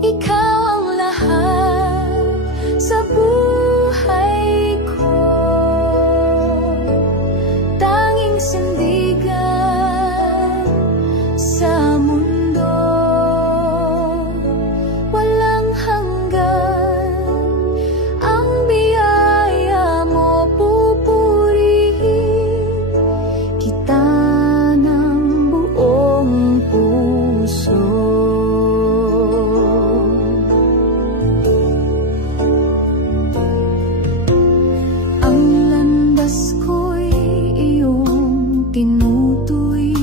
ikaw ang lahat sa buhay ko. Tanging sandigan sa mundo, walang hanggan. Ang biyaya mo pupurihin kita ng buong puso. Ang landas ko'y iyong tinutuwi,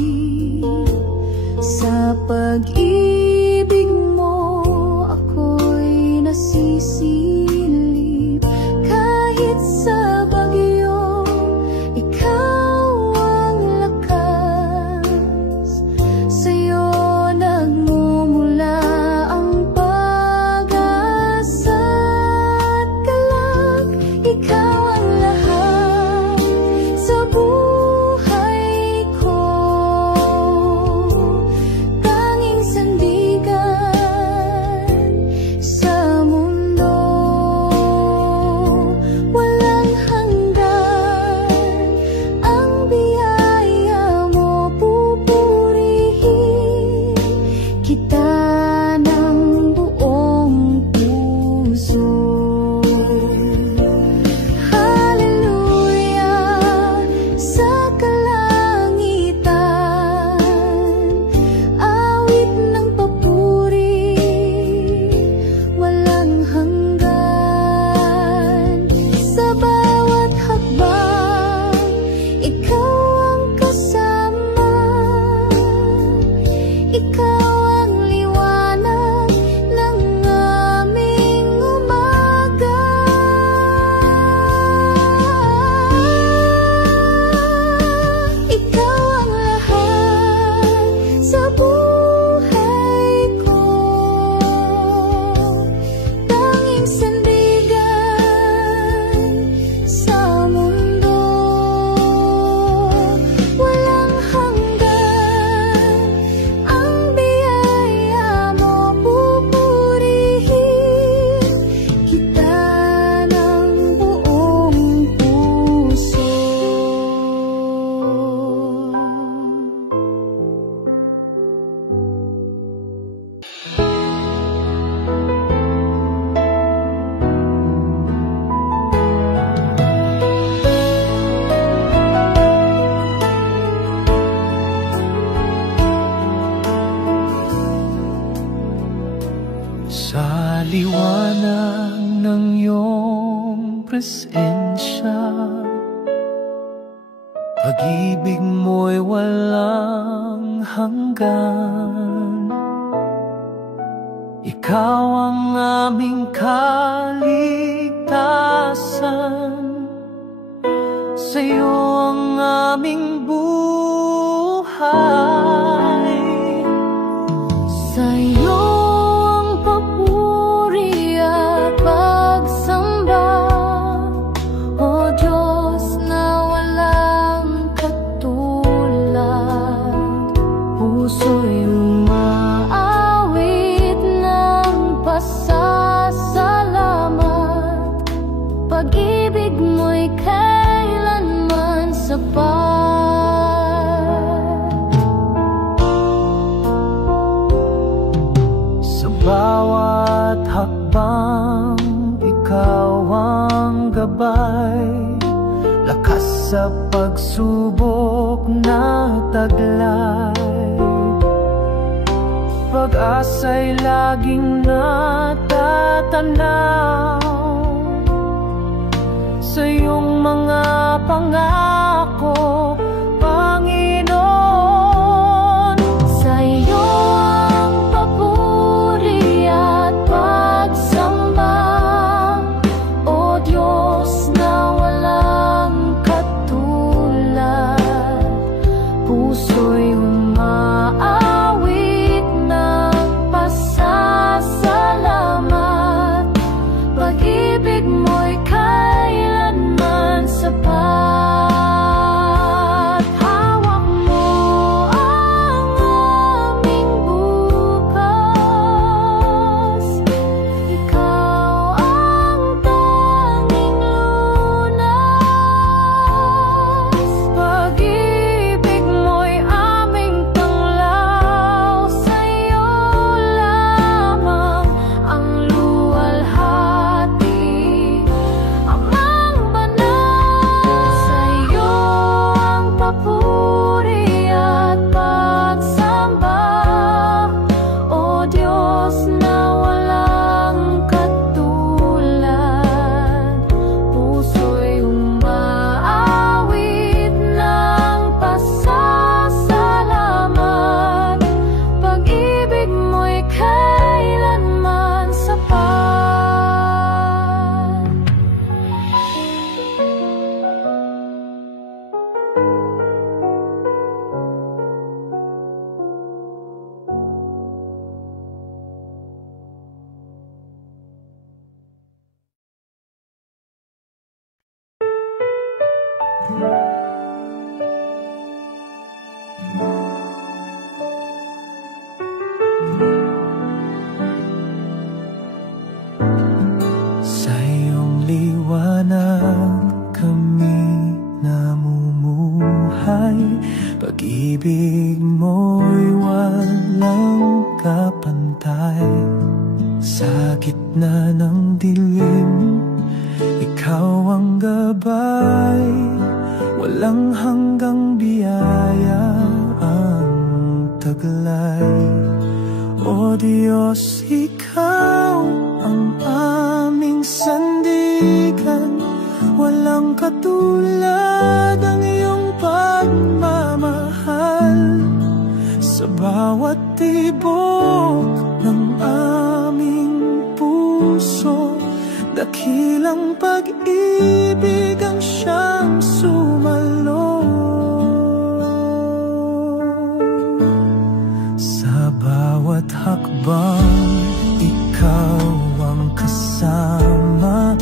sa pag-ibig mo ako'y nasisilip. Kahit sa bagyo, ikaw ang lakas. Sa'yo nagmumula ang pag-asa at galak. Ikaw ang lahat sa buhay ko. Tanging sandigan sa mundo, walang hanggan. Ang biyaya mo pupurihin kita ng buong puso. Hallelujah sa kalangitan, awit ng papuri, walang hanggan. Sa bawat hakbang, ikaw ang kasama. Ikaw ang liwanag ng aming umaga. Ikaw ang lahat sa buhay ko. Tanging sandigan sa mundo, walang hanggan. Ang biyaya mo pupurihin kita ng buong puso. Sa liwanag ng iyong presensya, pag-ibig mo'y walang hanggan. Ikaw ang aming kaligtasan, sa'yo ang aming buhay. Sa'yo ang papuri at pagsamba, O Diyos na walang katulad. Puso'y umaawit ng pasasalamat. Pag-ibig mo'y kailanman sapat. Sa bawat hakbang, ikaw ang gabay. Lakas sa pagsubok na taglay. Pag-asa'y laging natatanaw sa iyong mga pangako, Panginoon. Sa'yo ang papuri at pagsamba, O Diyos na walang katulad. Puso'y umaawit ng pasasalamat. Pag-ibig mo'y kailanman sapat. Diyos na walang katulad. Puso'y umaawit ng pasasalamat. Pag-ibig mo'y kailanman sapat. Sa iyong liwanag kami namumuhay. Pag-ibig mo'y walang kapantay. Sa gitna ng dilim, ikaw ang gabay. Walang hanggang biyaya ang taglay. O Diyos, ikaw ang aming sandigan. Walang katulad ang iyong pagmamahal. Sa bawat tibok ng aming puso, dakilang pag-ibig ang siyang sumalo. Sa bawat hakbang, ikaw ang kasama.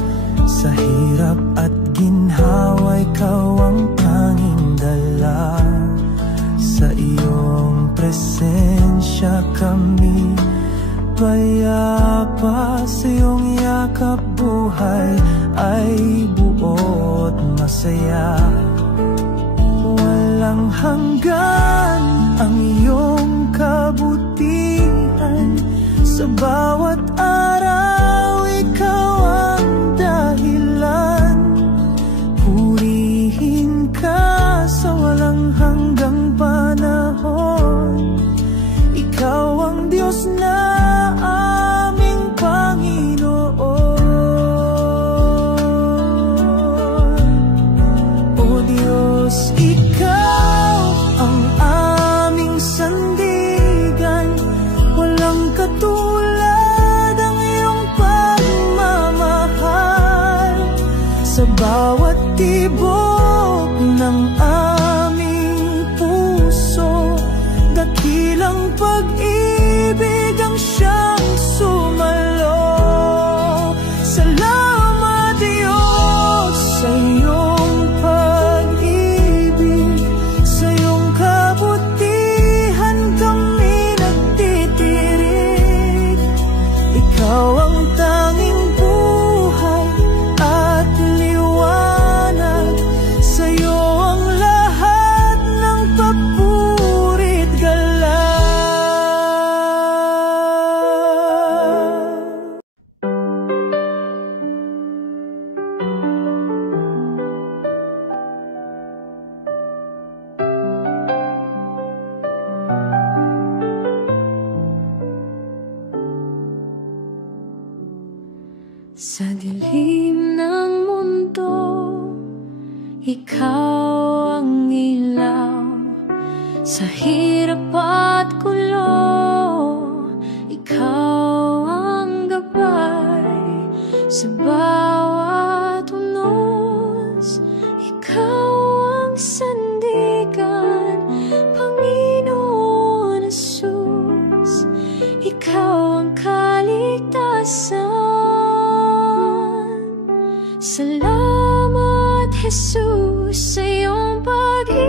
Sa hirap at ginhawa, ikaw ang tanging dala. Sa iyong presensya kami payapa. Sa iyong yakap buhay ay buot masaya. Walang hanggan ang iyong kabutihan. Sa bawat araw, ikaw ang dahilan. Purihin ka sa walang hanggang panahon. Ikaw ang Diyos na aming Panginoon. O Diyos, ikaw ang aming sandigan. Walang katulad ang iyong pagmamahal. Sa bawat tibok ng aming puso, dakilang pag-ibig ang siyang sumalo. Salamat Diyos sa iyong pag-ibig. Sa iyong kabutihan kami nagtitirik. Ikaw ang tanging buhay at liwanag. Sa iyo ang lahat ng papurit galang. Sa dilim ng mundo, ikaw ang ilaw. Sa hirap at gulo, ikaw ang gabay. Sa bawat unos, ikaw ang sandigan. Panginoon Jesus, ikaw ang kaligtasan. Salamat Jesus sa iyong pag-ibig.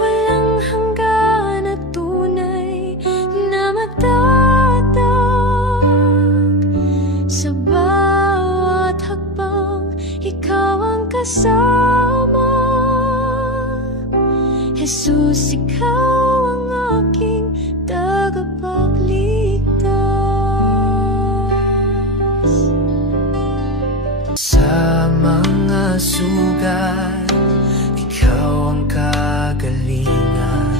Walang hanggan at tunay na matatag. Sa bawat hakbang, ikaw ang kasama. Jesus, ikaw ang aking tagapagligtas. Sa mga sugat, ikaw ang kagalingan.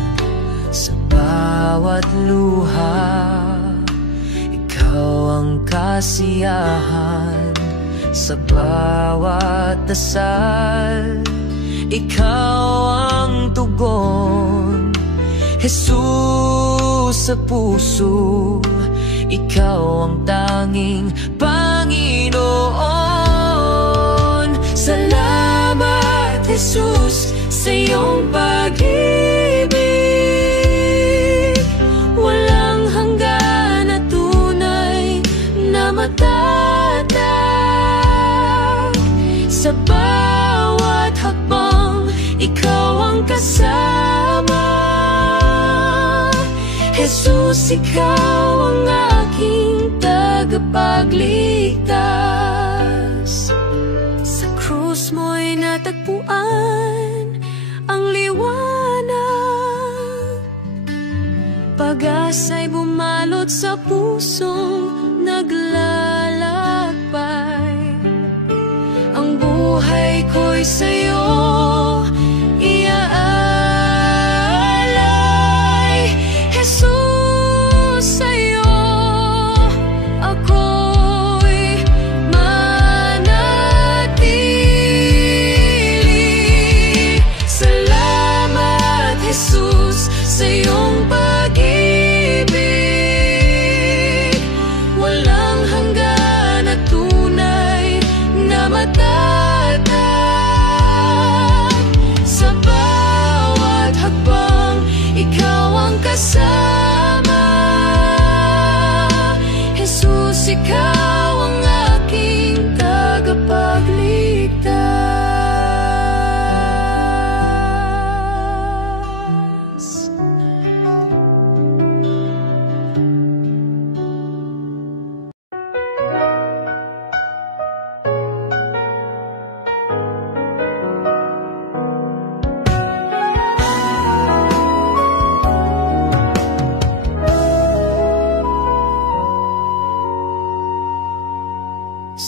Sa bawat bawat luha. Ikaw ang kasiyahan sa bawat dasal. Ikaw ang tugon, Jesus sa puso. Ikaw ang tanging Panginoon. Salamat, Jesus, sa iyong pag-ibig. Walang hanggan na tunay na matatag. Sa bawat hakbang, ikaw ang kasama. Jesus, ikaw ang aking tagapagligtas. Sa krus mo'y natagpuan ang liwanag. Pag-asa'y bumalot sa pusong naglalakbay. Ang buhay ko'y sa'yo iaalay. Jesus, sa'yo ako'y manatili. Salamat, Jesus, sa iyong pag-ibig. Walang hanggan na tunay na matatag. Sa bawat hakbang, ikaw ang kasama. Jesus, ikaw ang aking tagapagligtas.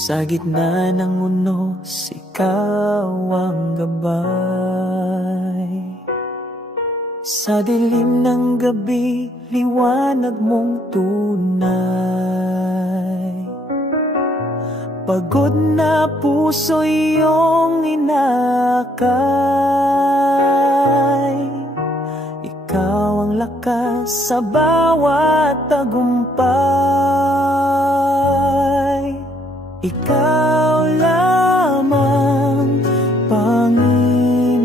Sa gitna ng unos, ikaw ang gabay. Sa dilim ng gabi, liwanag mong tunay. Pagod na puso iyong inakay. Ikaw ang lakas sa bawat tagumpay. Ikaw lamang, Panginoon,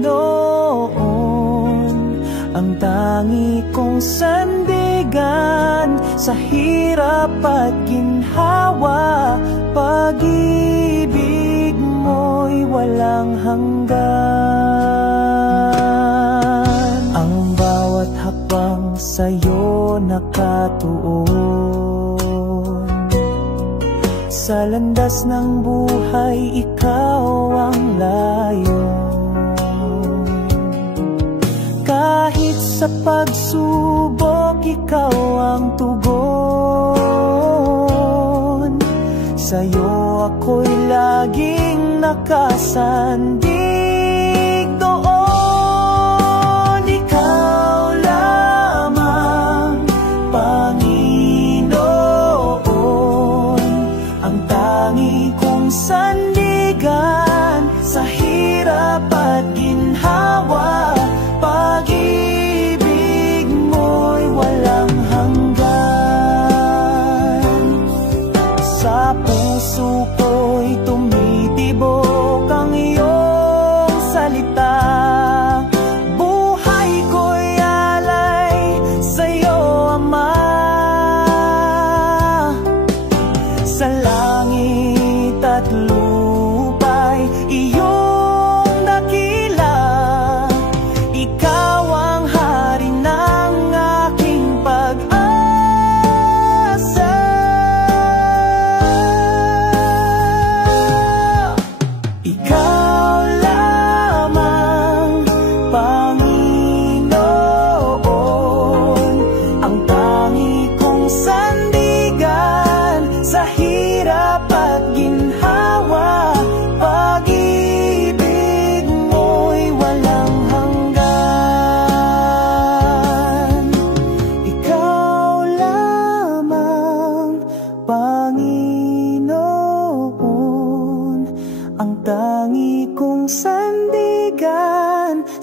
ang tangi kong sandigan sa hirap at ginhawa. Pag-ibig mo'y walang hanggan. Ang bawat hakbang sa'yo nakatuon. Sa landas ng buhay, ikaw ang layon. Kahit sa pagsubok, ikaw ang tugon. Sa'yo ako'y laging nakasandig doon. Ikaw lamang, Panginoon, ang tangi kong sandigan sa hirap at ginhawa. Pag-ibig mo'y walang hanggan. Sa puso ko'y tumitibok ang iyong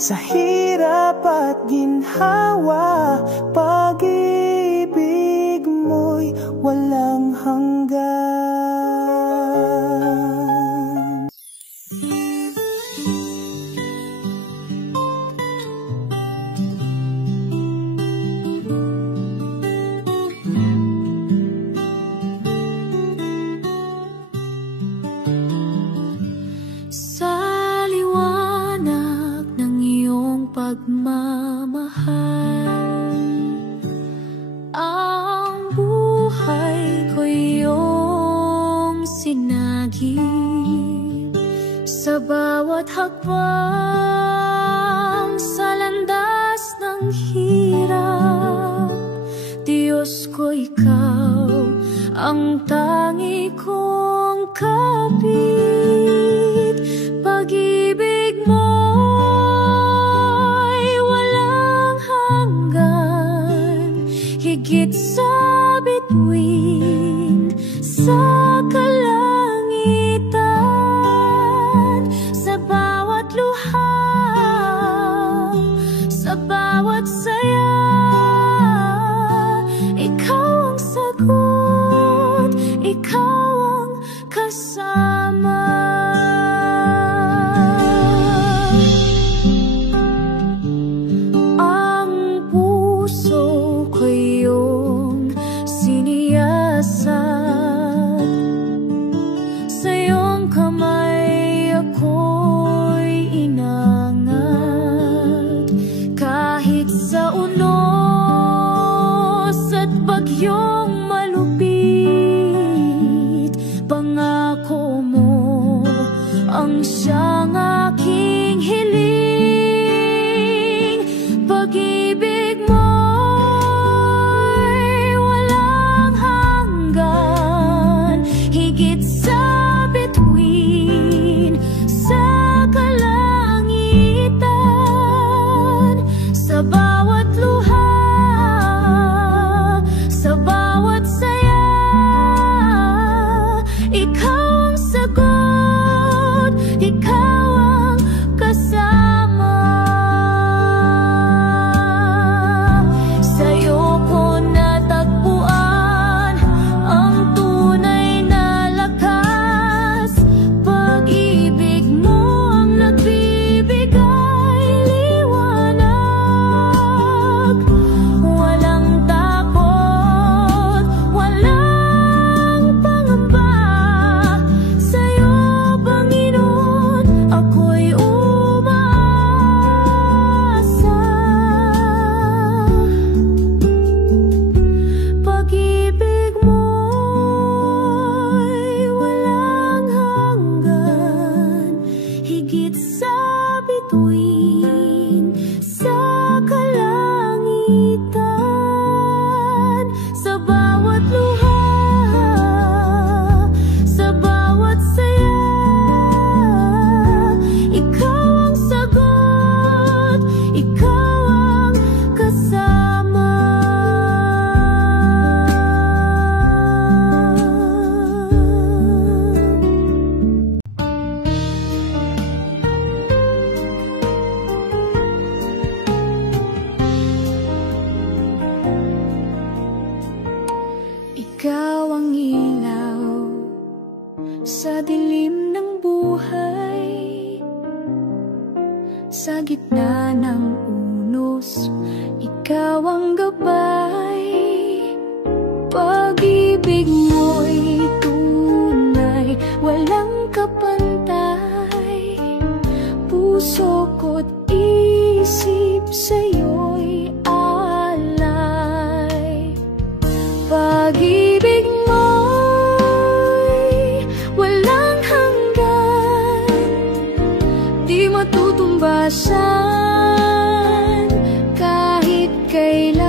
sa hirap at ginhawa. Pag-ibig mo'y walang hanggan. Sa liwanag ng iyong pagmamahal, ang buhay ko iyong sinagi. Sa bawat hakbang sa landas ng hirap, Diyos ko, ikaw ang tangi kong kapit. Pag-ibig mo'y walang hanggan, higit sa bituin sa kalangitan. Sa bawat luha, sa bawat saya, ikaw ang sagot, ikaw ang kasama. Ang puso ko iyong siniyasat, sa iyong kamay ako'y inangat. Kahit sa unos at bagyong malupit, pangako mo ang siyang aking hiling. Pag-ibig mo'y walang hanggan, higit sa bituin sa kalangitan. Sa bawat luha, sa bawat saya, ikaw ang sagot, ikaw ang kasama. Sa'yo ko natagpuan ang tunay na lakas. Pag-ibig mo ang nagbibigay liwanag. Walang takot, walang pangamba. Sa'yo, Panginoon, ako'y umaasa. Pag-ibig mo'y walang hanggan, higit sa bituin sa kalangitan. Sa bawat luha, sa bawat saya, ikaw ang sagot, ikaw ang kasama. Ikaw ang ilaw sa dilim ng buhay, sa gitna ng unos, ikaw ang gabay. Pag-ibig mo'y tunay, walang kapantay. Puso ko't isip sa'yo'y alay. Pag-ibig mo'y walang hanggan, di matutumbasan kahit kailan.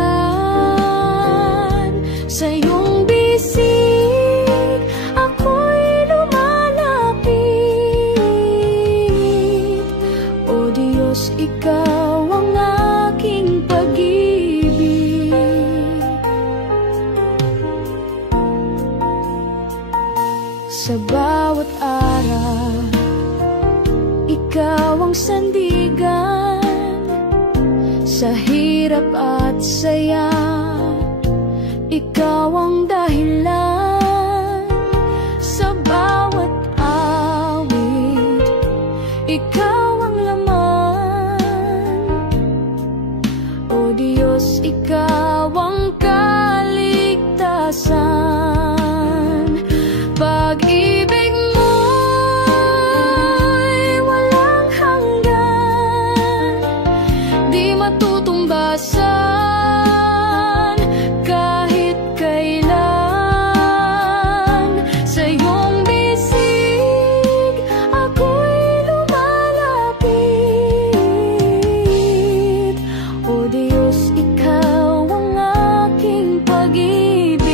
Sa iyong bisig ako'y lumalapit. O Diyos, ikaw ang aking pag-ibig. Sa bawat araw, ikaw ang sandigan. Sa hirap at saya, ikaw ang dahilan. Sa bawat awit, ikaw ang laman. O Diyos, ikaw ang kaligtasan. Pag-ibig mo'y walang hanggan, di matutumbasan kahit kailan. Sa iyong bisig ako'y lumalapit. O Diyos, ikaw ang aking pag-ibig.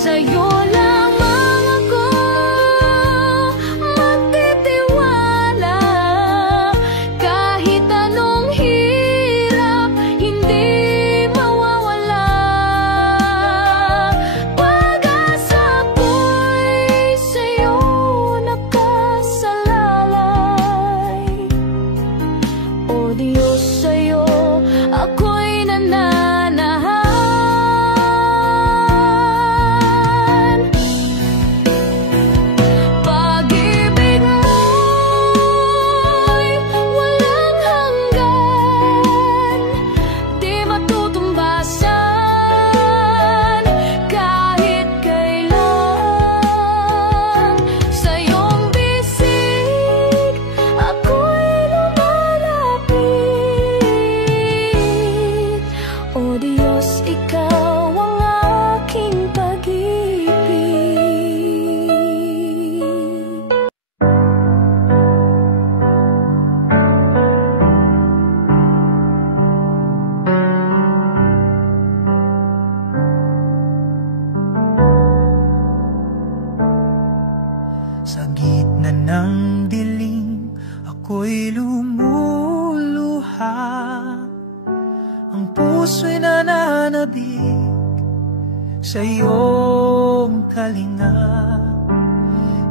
Sa'yo lamang ako magtitiwala. Kahit anong hirap, hindi mawawala. Pag-asa ko'y sa'yo nakasalalay. O Diyos, sa'yo ako'y nananahan. Pag-ibig mo'y walang hanggan, di matutumbasan kahit kailan. Sa iyong bisig ako'y lumalapit. O Diyos, ikaw ang aking pag-ibig. Sa gitna ng dilim, ako'y lumuluha. Ang puso'y nananabik sa iyong kalinga.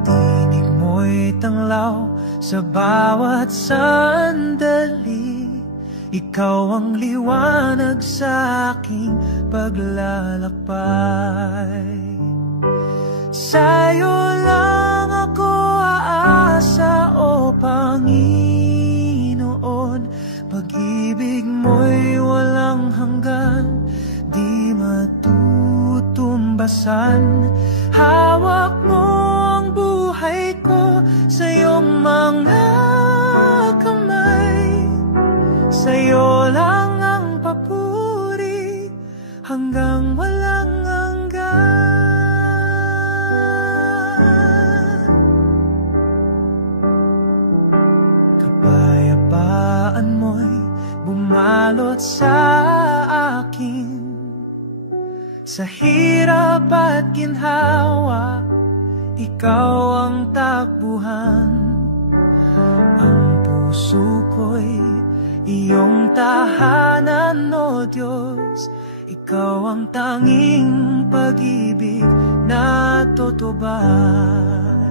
Tinig mo'y tanglaw sa bawat sandali. Ikaw ang liwanag sa aking paglalakbay. Sa'yo lang ako aasa, o Panginoon. Pag-ibig mo'y walang hanggan, di matutumbasan. Hawak mo ang buhay ko sa iyong mga kamay. Sa'yo lang ang papuri hanggang walang hanggan. Kapayapaan mo'y bumalot sa akin. Sa hirap at ginhawa, ikaw ang takbuhan. Ang puso ko'y iyong tahanan, o Diyos. Ikaw ang tanging pag-ibig na tutubay.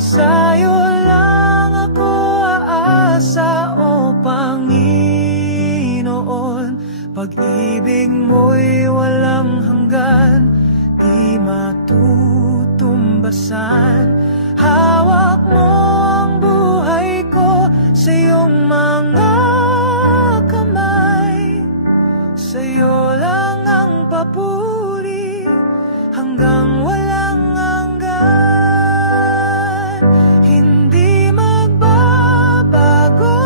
Sa'yo lang ako aasa, o Panginoon. Pag-ibig mo'y walang hanggan, di matutumbasan. Hawak mo ang buhay ko sa iyong mga kamay. Sa'yo lang ang papuri hanggang walang hanggan. Hindi magbabago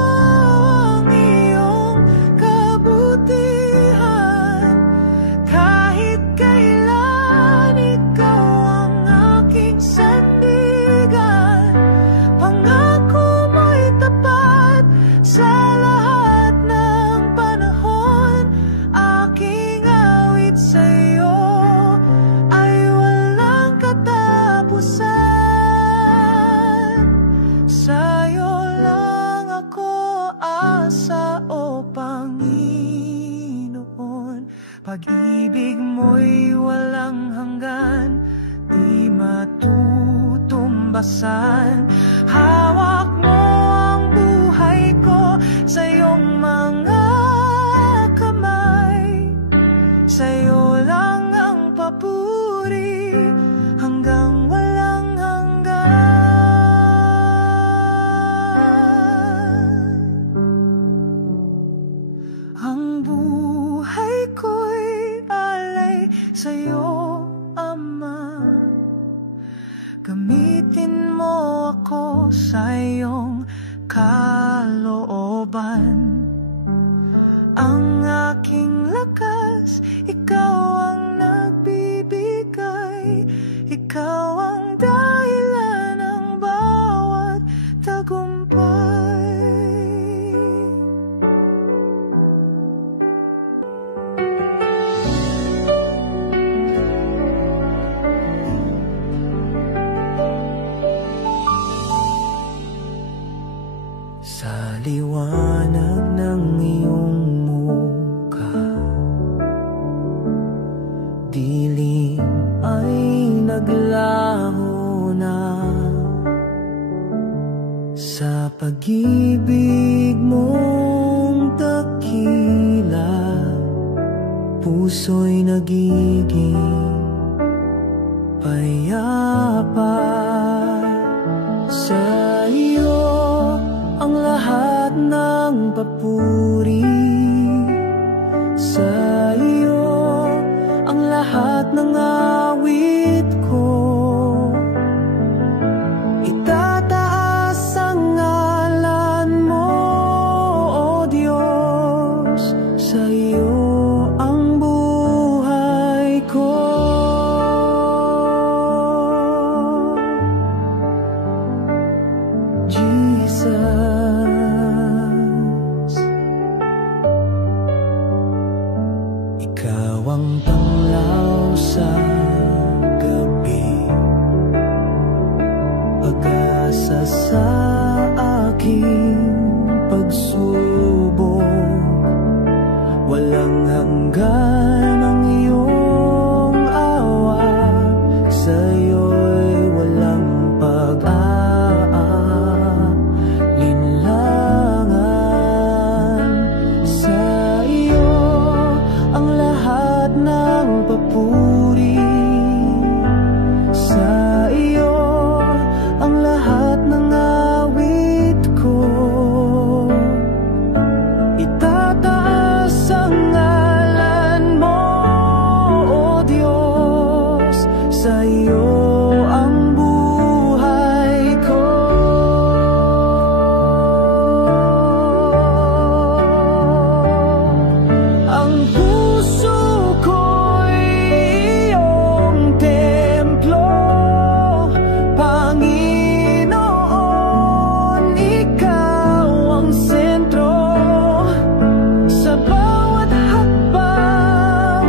ang iyong kabutihan. Kahit kailan, ikaw ang aking sandigan. Pangako mo'y tapat sa lahat ng panahon. Aking awit sa'yo ay walang katapusan. Sa'yo lang ako asa, o Panginoon. Pag-ibig mo'y walang hanggan, di matutumbasan. Hawak mo ang buhay ko sa iyong mga kamay. Sa'yo lang ang papuri hanggang walang hanggan. Ang buhay ko'y alay sa'yo, Ama. Gamitin mo ako sa iyong kalooban. Ang aking lakas, ikaw ang nagbibigay. Ikaw ang dahilan ng bawat tagumpay. Sa liwanag ng iyong mukha, dilim ay naglaho na. Sa pag-ibig mong dakila, puso'y nagiging payapa. Sa iyo ang lahat ng papuri, sa iyo ang lahat ng awit ko. Itataas ang ngalan mo, O Diyos, sa iyo ang buhay ko. Jesus, ikaw ang panglaw sa gabi, pag-asa sa aking pagsubok. Walang hanggan ang iyong awa, sa'yo'y walang pag-aalinlangan. Sa iyo ang lahat ng papuri, sa iyo ang lahat ng awit ko. Itataas ang ngalan mo, O Diyos, sa iyo ang buhay ko. Ang puso ko'y iyong templo, Panginoon, ikaw ang sentro. Sa bawat hakbang,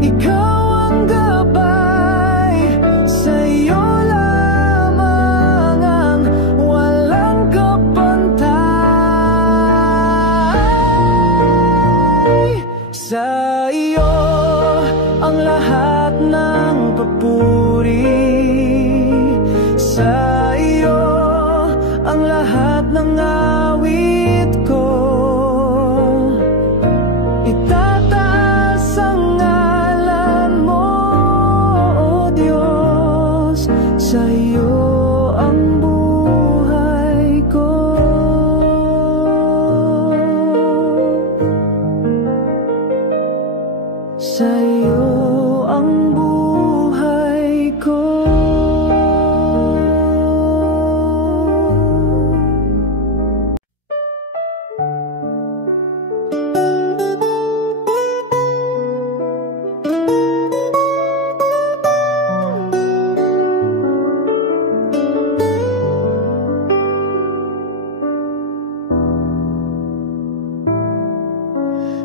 ikaw ang gabay. Sa iyo lamang ang walang kapantay. Sa iyo ang lahat ng papuri, sa iyo ang lahat ng awit ko. Itataas ang ngalan mo, O Diyos, sa iyo ang buhay ko. Sa iyo ang buhay ko.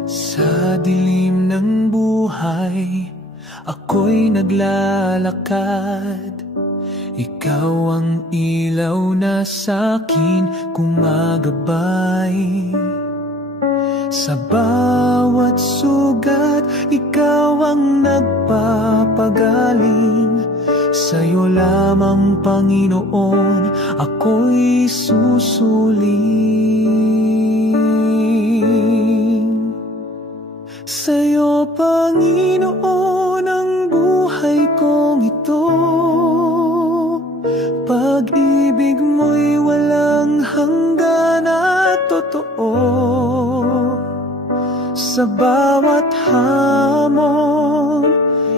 Sa dilim ng buhay, ako'y naglalakad. Ikaw ang ilaw na sa'kin gumagabay. Sa bawat sugat, ikaw ang nagpapagaling. Sa'yo lamang, Panginoon, ako'y susulit. Panginoon, ang buhay kong ito. Pag-ibig mo'y walang hanggan at totoo. Sa bawat hamon,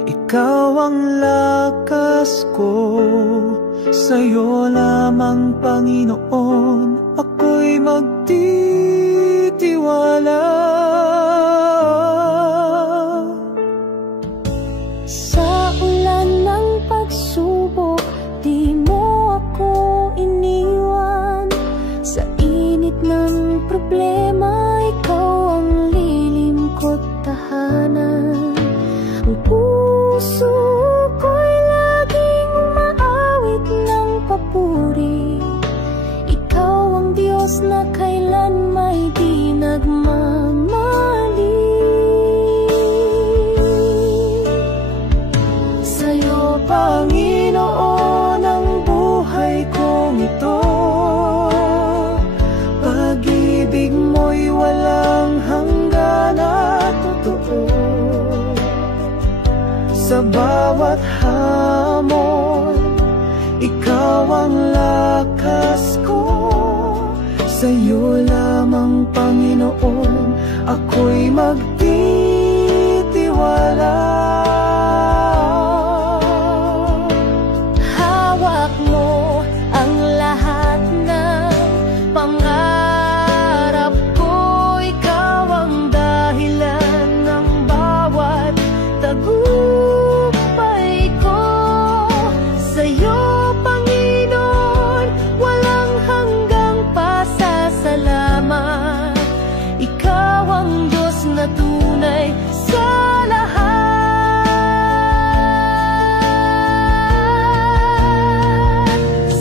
ikaw ang lakas ko. Sa'yo lamang, Panginoon, ako'y magtitiwala. Sa ulan ng pagsubok, di mo ako iniwan. Sa init ng problema, ikaw ang lilim ko't tahanan. Ang puso ko'y laging umaawit ng papuri. Ikaw ang Diyos na kailan may di nagmamali. Sa'yo, Panginoon, ang buhay kong ito. Pag-ibig mo'y walang hanggan at totoo. Sa bawat hamon, ikaw ang lakas ko. Sa'yo lamang, Panginoon, ako'y magtitiwala. hawak mo ang lahat ng pangarap ko. Ikaw ang dahilan ng bawat tagumpay ko. Sa'yo, Panginoon, walang hanggang pasasalamat. Ikaw ang Diyos na tunay sa lahat.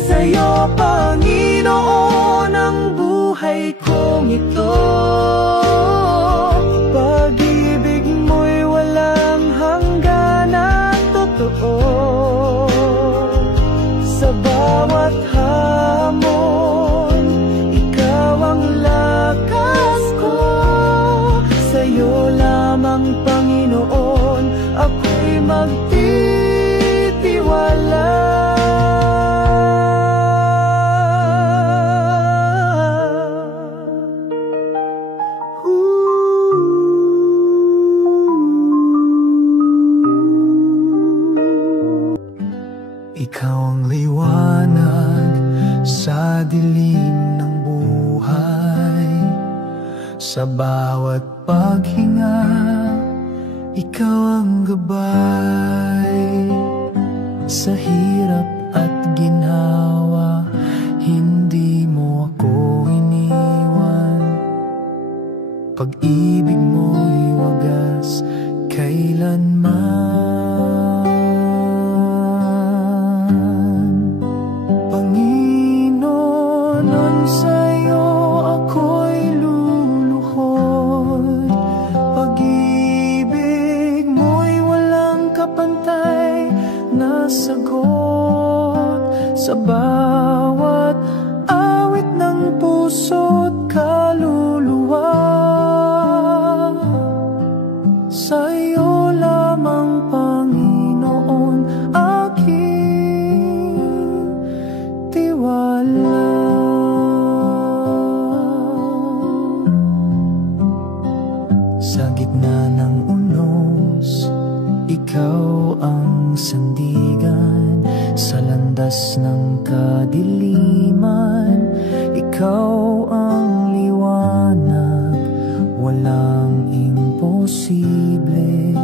Sa'yo, Panginoon, ang buhay kong ito. Pag-ibig mo'y walang hanggan at totoo. Sa bawat hamon, ikaw ang lakas ko. Sa'yo lamang, Panginoon, ako'y magtitiwala. Ikaw ang liwanag sa dilim ng buhay. Sa bawat paghinga, ikaw ang gabay. Sa hirap at ginhawa, hindi mo ako iniwan. Pag-ibig mo'y wagas kailanman. Panginoon, sa'yo ako'y luluhod. Pag-ibig mo'y walang kapantay na sagot. Sa bawat awit ng puso't kaluluwa, sa'yo lamang, Panginoon, aking tiwala. Sa gitna ng unos, ikaw ang sandigan. Sa landas ng kadiliman, ikaw ang liwanag. Walang imposible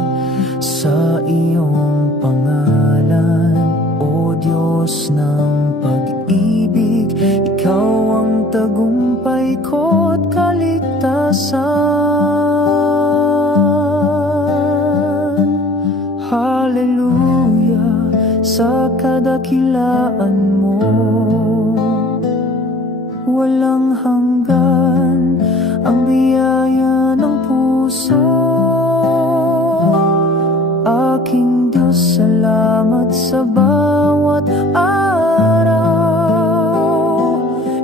sa iyong pangalan, O Diyos ng pag-ibig. Ikaw ang tagumpay ko't kaligtasan. Hallelujah sa kadakilaan mo. Walang hanggan ang biyaya ng puso. Aking Diyos, salamat sa bawat araw.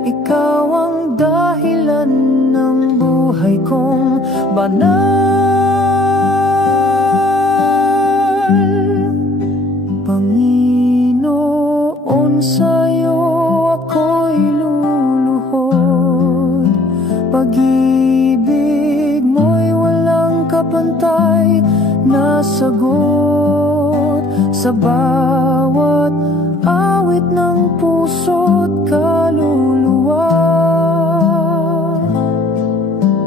Ikaw ang dahilan ng buhay kong banal. sagot sa bawat awit ng puso't kaluluwa.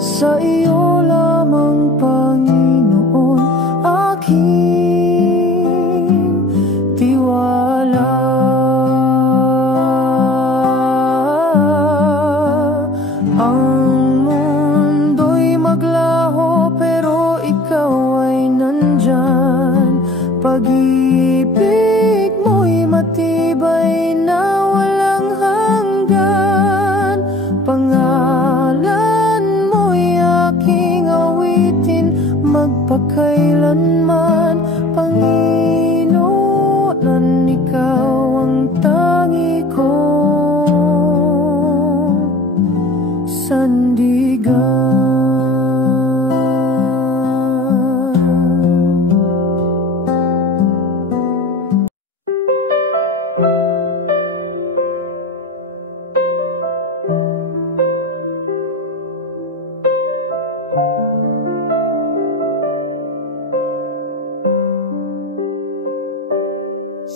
Sa iyo lamang, Panginoon, aking tiwala. Ang mundo'y maglaho pero ikaw ay nandyan. Pag-ibig mo'y matibay na walang hanggan. Pangalan mo'y aking awitin magpakailanman. Panginoon, ikaw ang tangi kong sandigan.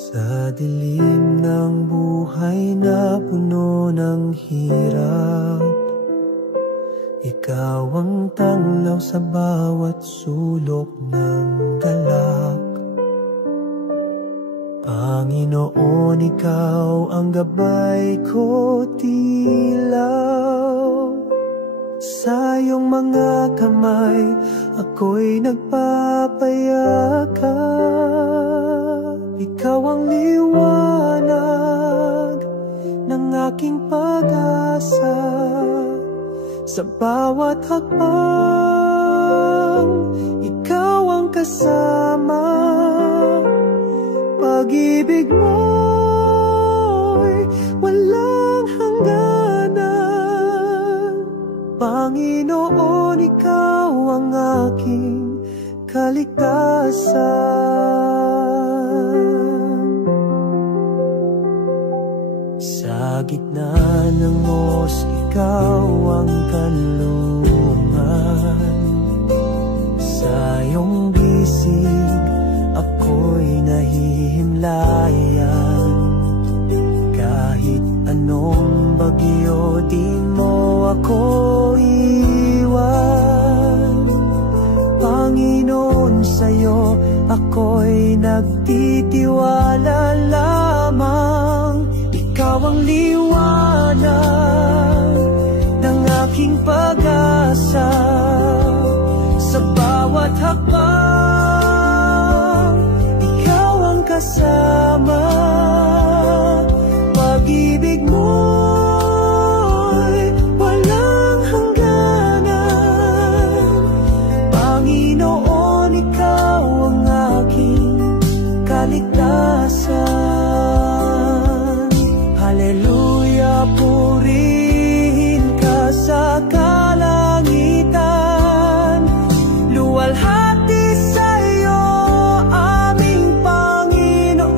Sa dilim ng buhay na puno ng hirap, ikaw ang tanglaw sa bawat sulok ng galak. Panginoon, ikaw ang gabay ko tilaw. Sa iyong mga kamay ako'y nagpapayakap. Ikaw ang liwanag ng aking pag-asa. Sa bawat hakbang, ikaw ang kasama. Pag-ibig mo'y walang hangganan. Panginoon, ikaw ang aking kaligtasan. Sa gitna ng mos, ikaw ang kanlungan. Sa iyong bisig, ako'y nahihimlayan. Kahit anong bagyo, di mo ako iwan. Panginoon, sa'yo ako'y nagtitiwala lamang. Ikaw ang liwanag ng aking pag-asa. Sa bawat hakbang, ikaw ang kasama. Pag-ibig mo'y walang hangganan. Panginoon, ikaw ang aking kaligtasan. Hallelujah, purihin ka sa kalangitan. Luwalhati sa iyo, aming Panginoon.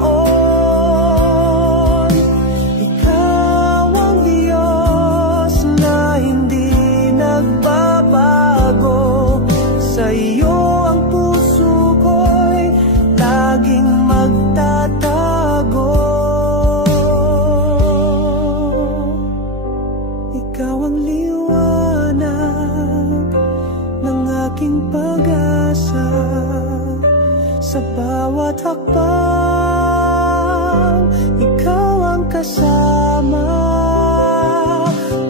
Ikaw ang Diyos na hindi nagbabago. Sa iyo ang puso ko'y laging magtatago. Ikaw ang liwanag ng aking pag-asa. Sa bawat hakbang, ikaw ang kasama.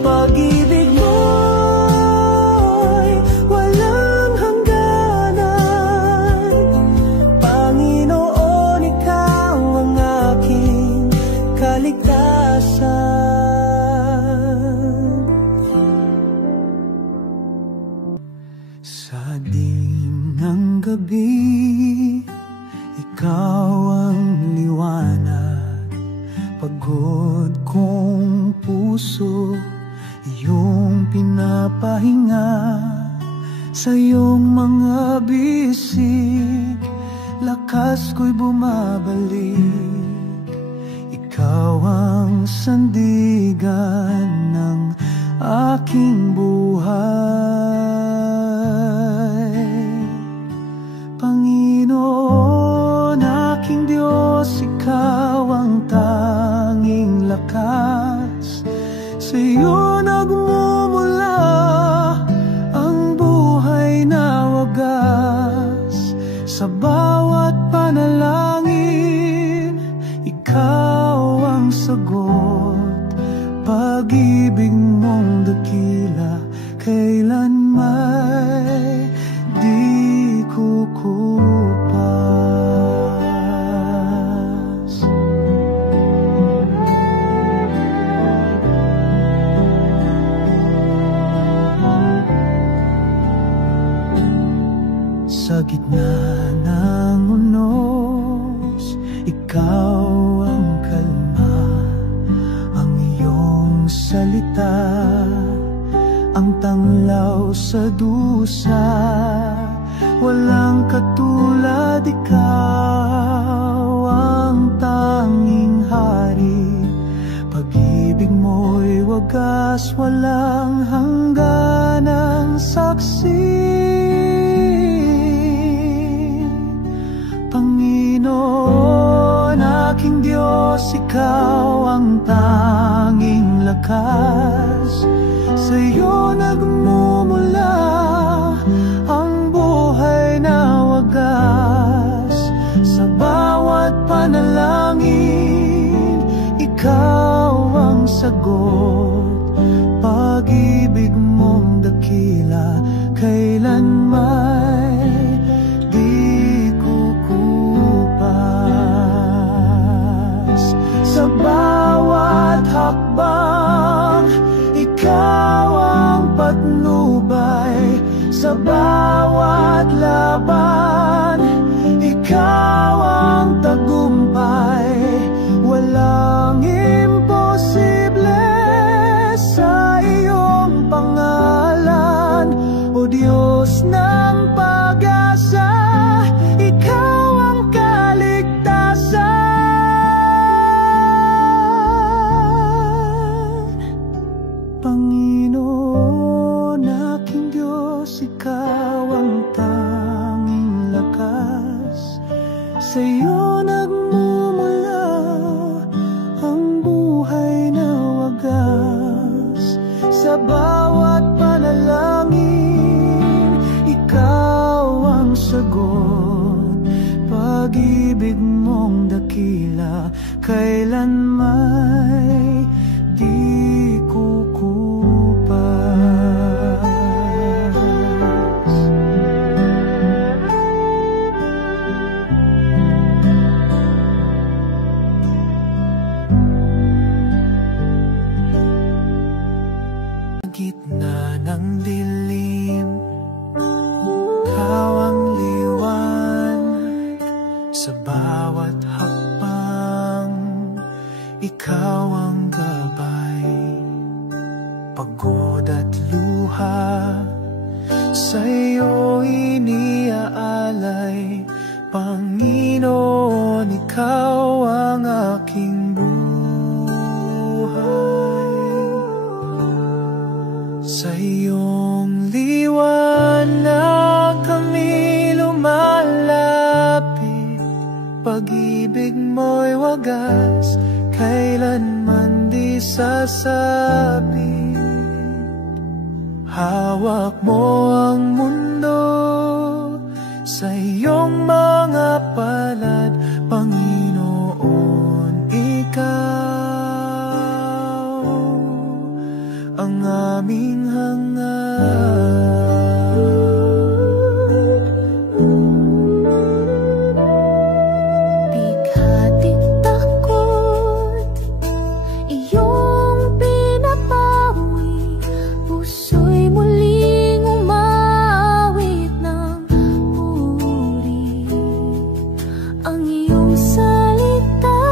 Pag-ibig mo'y walang hangganan. Panginoon, ikaw ang aking kaligtasan. Sa dilim ng gabi, ikaw ang liwanag. Pagod kong puso, iyong pinapahinga. Sa iyong mga bisig, lakas ko'y bumabalik. Ikaw ang sandigan ng aking buhay. Panginoon, wakas. Sa'yo nagmumula ang buhay na wagas. Sa bawat panalangin, ikaw ang sagot. Pag-ibig mong dakila, kailan may di kukupas. Sa gitna ng unos, ikaw ang kalma. Ang iyong salita, ang tanglaw sa dusa. Walang katulad, ikaw ang tanging hari. Pag-ibig mo'y wagas, walang hangganang saksi. Panginoon, aking Diyos, ikaw ang tanging lakas. Sa'yo nagmumula ang buhay na wagas. Sa bawat panalangin, ikaw ang sagot. Pag-ibig mong dakila, kailan may di kukupas. Sa bawat hakbang, ikaw ang patnubay. Sa bawat laban, ikaw ang tagumpay. Walang imposible sa iyong pangalan. O Diyos ng pag-asa, ikaw ang kaligtasan. Panginoon, aking Diyos, ikaw ang tanging lakas. Sa'yo nagmumula ang buhay na wagas. Sa bawat panalangin, ikaw ang sagot. Pag-ibig mong dakila, kailan may di kukupas. Gitna ng dilim, ikaw ang liwanag. Sa bawat hakbang, ikaw ang gabay. Pagod at luha, sa'yo iniaalay. Panginoon, ikaw ang aking buhay. Sa iyong liwanag kami lumalapit. Pag-ibig mo'y wagas, kailanman di sasabit. Hawak mo ang mundo sa iyong mga palad. Panginoon, ikaw ang aming hangad. Bigha't takot, iyong pinapawi. Puso'y muling umawit ng puri. Ang iyong salita,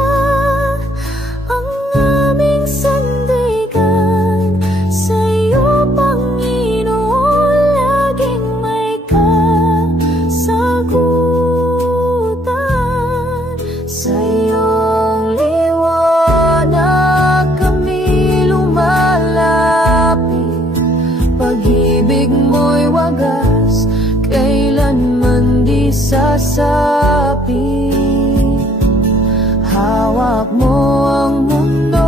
ang aming sandigan. Sa iyo, Panginoon, laging may kasagutan. Sa iyong liwanag kami lumalapit. Pag-ibig mo'y wagas, kailanman di sasapit. Hawak mo ang mundo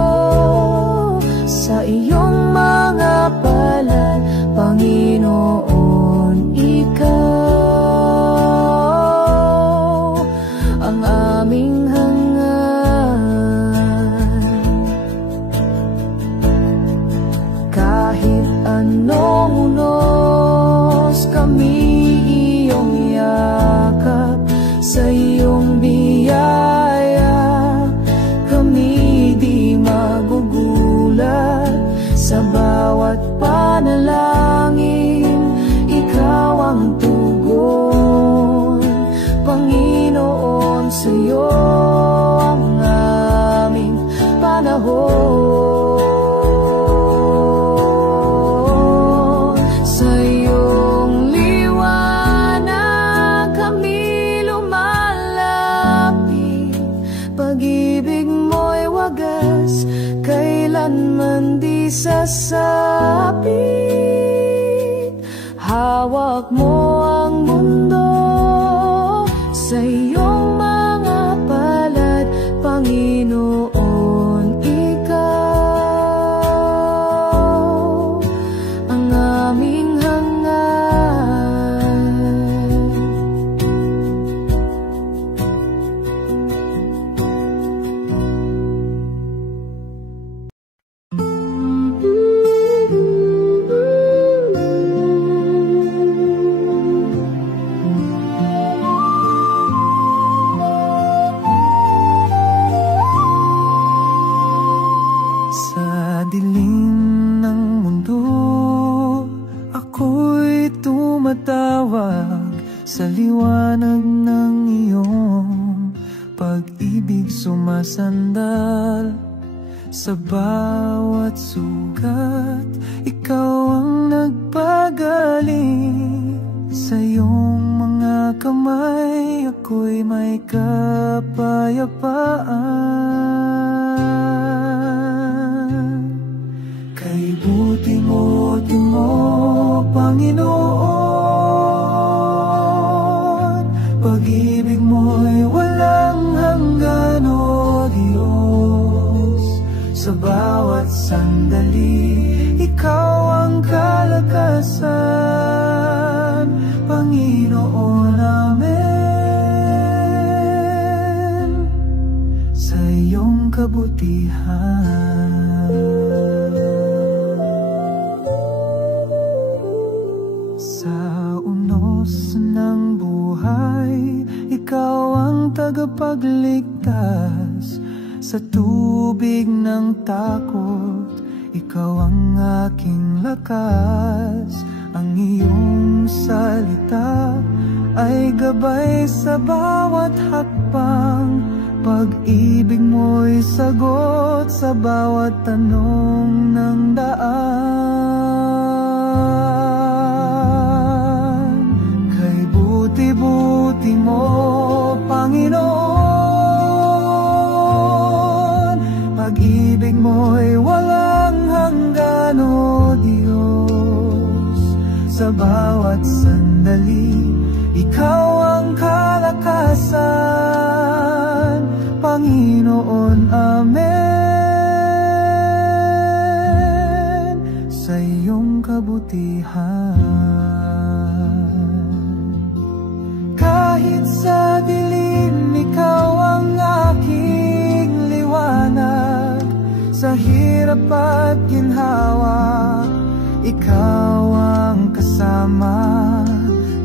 sa'yo ang aming panahon. Sa iyong liwanag kami lumalapit, pag-ibig mo'y wagas, kailanman di sasapit. Hawak mo ang mundo sa iyong mga palad, Panginoon, ikaw ang aming hangad. Sa dilim ng mundo, ako'y tumatawag sa liwanag ng iyong pag-ibig sumasandal. Sa bawat sugat, ikaw ang nagpagaling. Sa iyong mga kamay, ako'y may kapayapaan. Kay buti mo, Panginoon, pag-ibig mo'y walang hanggan, o Diyos. Sa bawat sandali, ikaw ang kalakasan, Panginoon namin, sa iyong kabutihan. Sa unos ng buhay, ikaw ang tagapagligtas. Sa tubig ng takot, ikaw ang aking lakas. Ang iyong salita ay gabay sa bawat hakbang. Pag-ibig mo'y sagot sa bawat tanong ng daan. Kay buti mo, Panginoon, pag-ibig mo'y walang hanggan, o Diyos. Sa bawat sandali, ikaw ang kalakasan, Panginoon, amen, sa iyong kabutihan. Kahit sa dilim, ikaw ang aking liwanag. Sa hirap at ginhawa, ikaw ang kasama.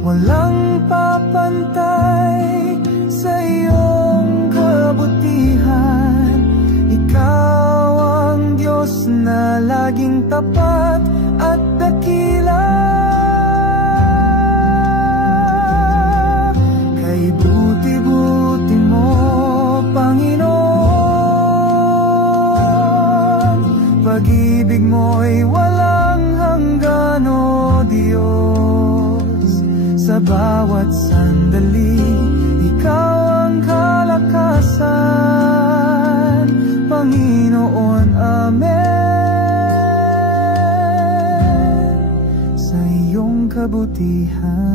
Walang papantay sa iyong kabutihan. Ikaw ang Diyos na laging tapat at dakila. Kay buti mo, Panginoon, pag-ibig mo'y walang hanggan, o Diyos. Sa bawat sandali, ikaw ang kalakasan, Panginoon, amen, sa iyong kabutihan.